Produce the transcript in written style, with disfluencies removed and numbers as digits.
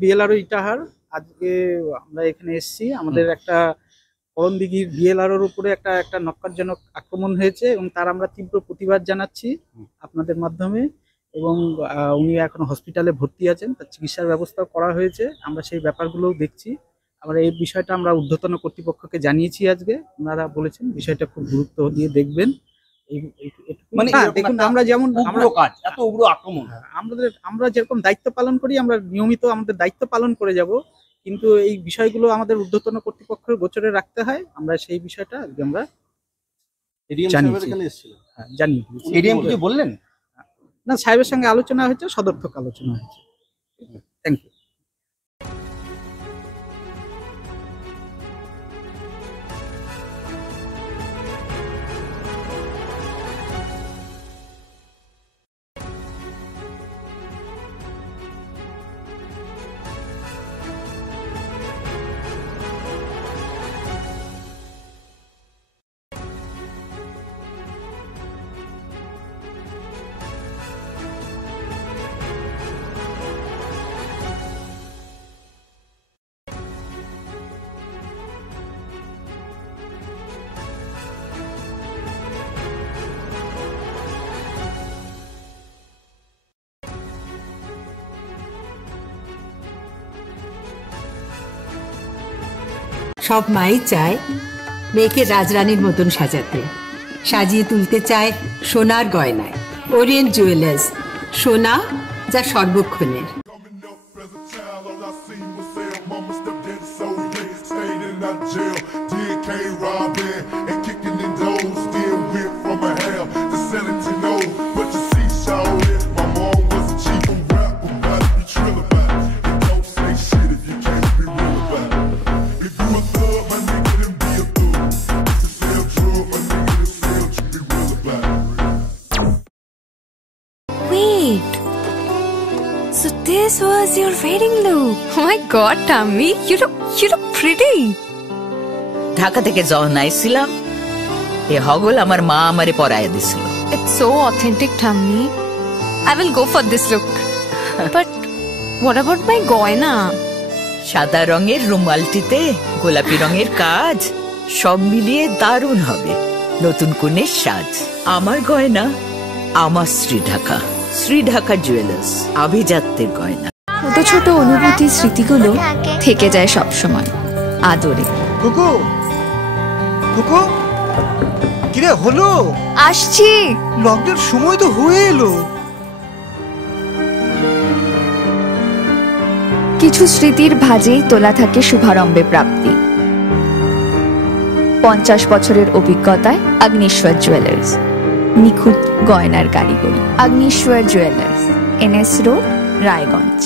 BLRO Itahar. আজকে আমরা এখানে এসেছি, আমাদের একটা করণদিঘির বিএলআরওর উপরে একটা একটা নক্কারজনক আক্রমণ হয়েছে এবং তার আমরা তীব্র প্রতিবাদ জানাচ্ছি আপনাদের মাধ্যমে। এবং উনি এখন হসপিটালে ভর্তি আছেন, তার চিকিৎসার ব্যবস্থা করা হয়েছে, আমরা সেই ব্যাপারগুলোও দেখছি। আমরা এই বিষয়টা আমরা ঊর্ধ্বতন কর্তৃপক্ষকে জানিয়েছি। আজকে ওনারা বলেছেন বিষয়টা খুব গুরুত্ব দিয়ে দেখবেন। মানে দেখুন, আমরা যেমন এত উগ্র আক্রমণ আমরা যেরকম দায়িত্ব পালন করি, আমরা নিয়মিত আমাদের দায়িত্ব পালন করে যাব, কিন্তু এই বিষয়গুলো আমাদের ঊর্ধ্বতন কর্তৃপক্ষের গোচরে রাখতে হয়। আমরা সেই বিষয়টা আমরা জানি। বললেন না, সাহেবের সঙ্গে আলোচনা হয়েছে, সদর্থক আলোচনা হয়েছে। Thank you. সব মাই চায় মেয়েকে রাজরানীর মতন সাজাতে, সাজিয়ে তুলতে চায় সোনার গয়নায়। ওরিয়েন্ট জুয়েলার্স, সোনা যা সর্বক্ষণের। So this was your wedding look. Oh my god, Tammy, you look pretty. Dhaka থেকে যখন আইছিলাম, এ হগল আমার মা আমারে পরায় দিছিল। It's so authentic, Tammy. I will go for this look. But what about my goina? সাদা রঙের রুমালটিতে গোলাপি রঙের কাজ, সব মিলিয়ে দারুণ হবে নতুন কনের সাজ। আমার গয়না আমার শ্রীঢাকা, শ্রীঢাকা জুয়েলার্স, আভিজাত্যের গয়না। ছোট ছোট অনুভূতি, স্মৃতিগুলো থেকে যায় সব সময় আদরে। কুকু কুকু, কিরে হলো? আসছি। লকডাউন সময় তো হয়ে এলো। কিছু স্মৃতির ভাজেই তোলা থাকে শুভারম্ভে প্রাপ্তি। 50 বছরের অভিজ্ঞতায় আগ্নেশ্বর জুয়েলার্স, নিখুঁত গয়নার কারিগরি। Agneshwar jewellers, NS road, Raiganj.